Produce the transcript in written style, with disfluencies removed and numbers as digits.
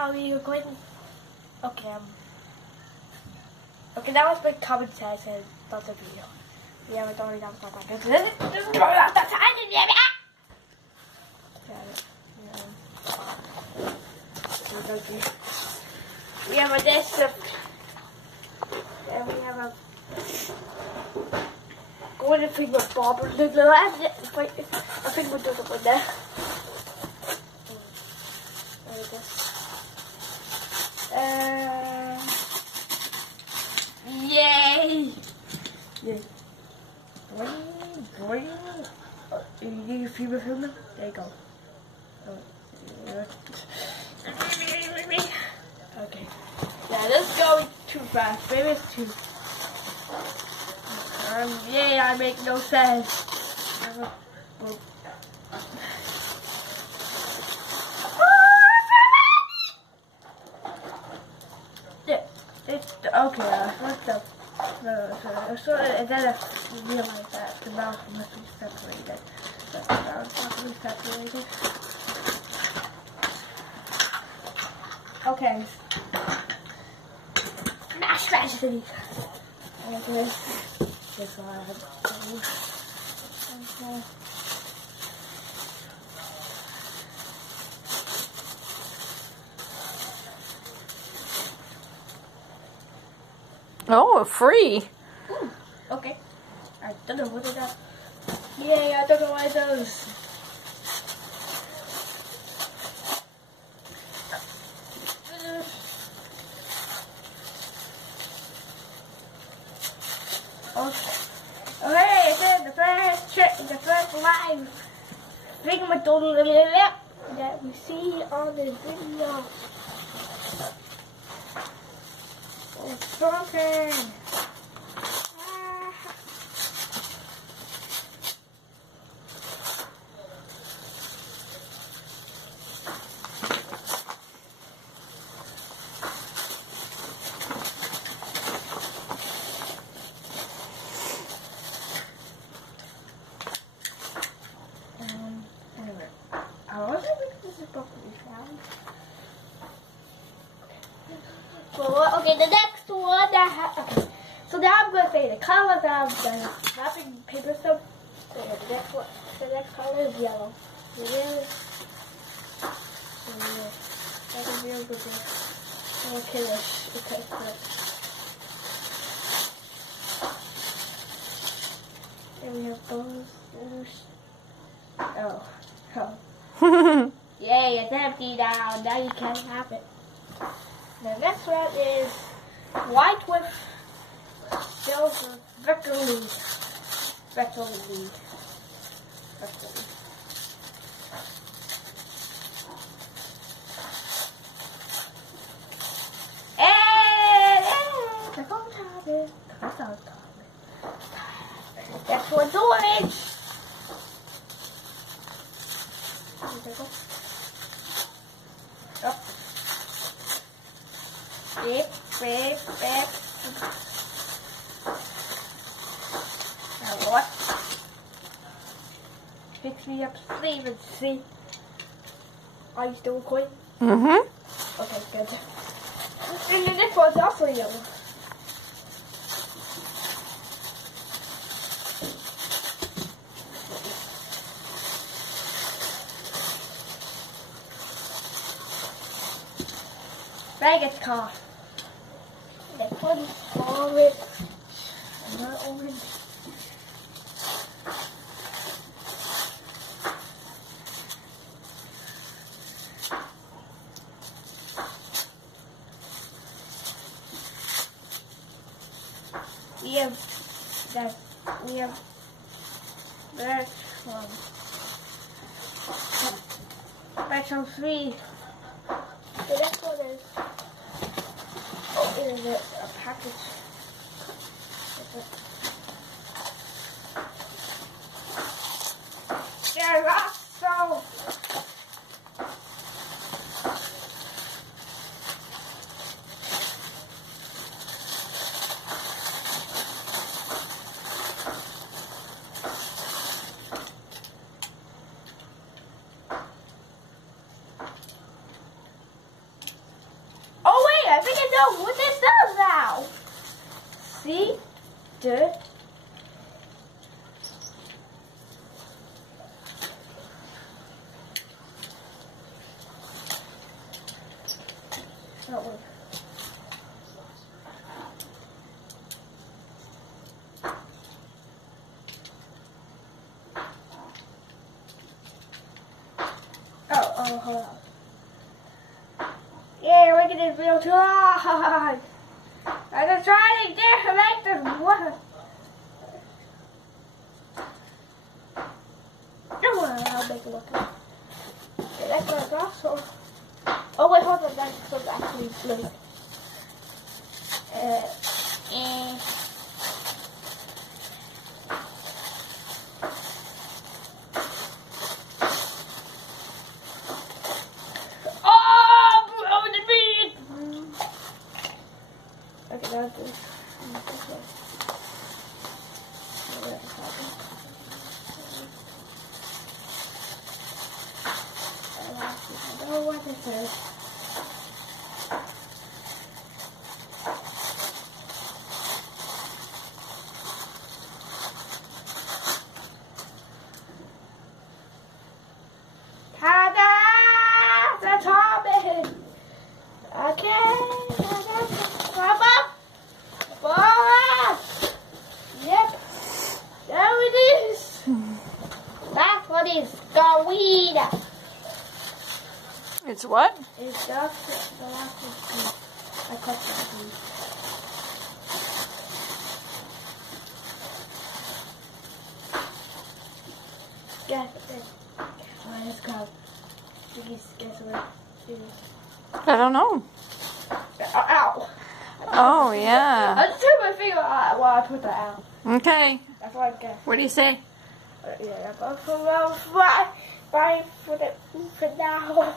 are we recording? Okay, okay, that was my common sense and that's a video. Yeah, we're throwing down stuff like this. This is throwing out the time, yeah. Okay. We have a dish and we have a golden finger bobber. I think we'll do something there. Yay! Yeah. Boing. You need a fever from them? There you go. Okay. Yeah, this is going too fast. Maybe it's too. Yay! I make no sense. Okay, what's up? So and then I realized that the mouth must be separated. That the mouth must be separated. Okay. Smash tragedy. Okay. This one. Okay. Oh, free. Ooh, okay. I don't know what it is. Yay, I don't know what it is. Okay, it's the first trick, the first live thingamadoodle that we see on this video. It's broken. Anyway, I also think this is properly found. Well, okay, the next one okay. So now I'm going to say the colors of the wrapping paper stuff. So yeah, the next color is yellow. Really? That's a real good one. Okay, okay, good. And we have those. Oh. Yay, it's empty now. Now you can't have it. The next one is white with silver speckly. And that's what's orange. Up. Beep. Now what? Fix me up sleeve and see. Are you still recording? Mm-hmm. Okay, good. And the next one's also yellow. Baggage car. Next one is orange. Not orange. We have that one. Special 3. The next one is is a package. There's also I think I know what this does now. See? Dirt. Not work. Oh, hold on. Yeah, we're getting real too hard. I'm just trying to get to make this water. I'll make it look good. Okay, that's what I got. So. Oh wait, hold on, that's actually blue. And okay, that's it. Oh, what is this? Ta-da! That's Hobbit! Okay, come up! Forward! Yep, there it is! That's what is Gawida! It's what? It's just the last one. I cut that piece. Guess it. Alright, let's go. Guess what it is. I don't know. Ow! Oh, yeah. I just took my finger out while I put that out. Okay. That's what I guess. What do you say? Yeah, that's all for now. Bye. Bye for now.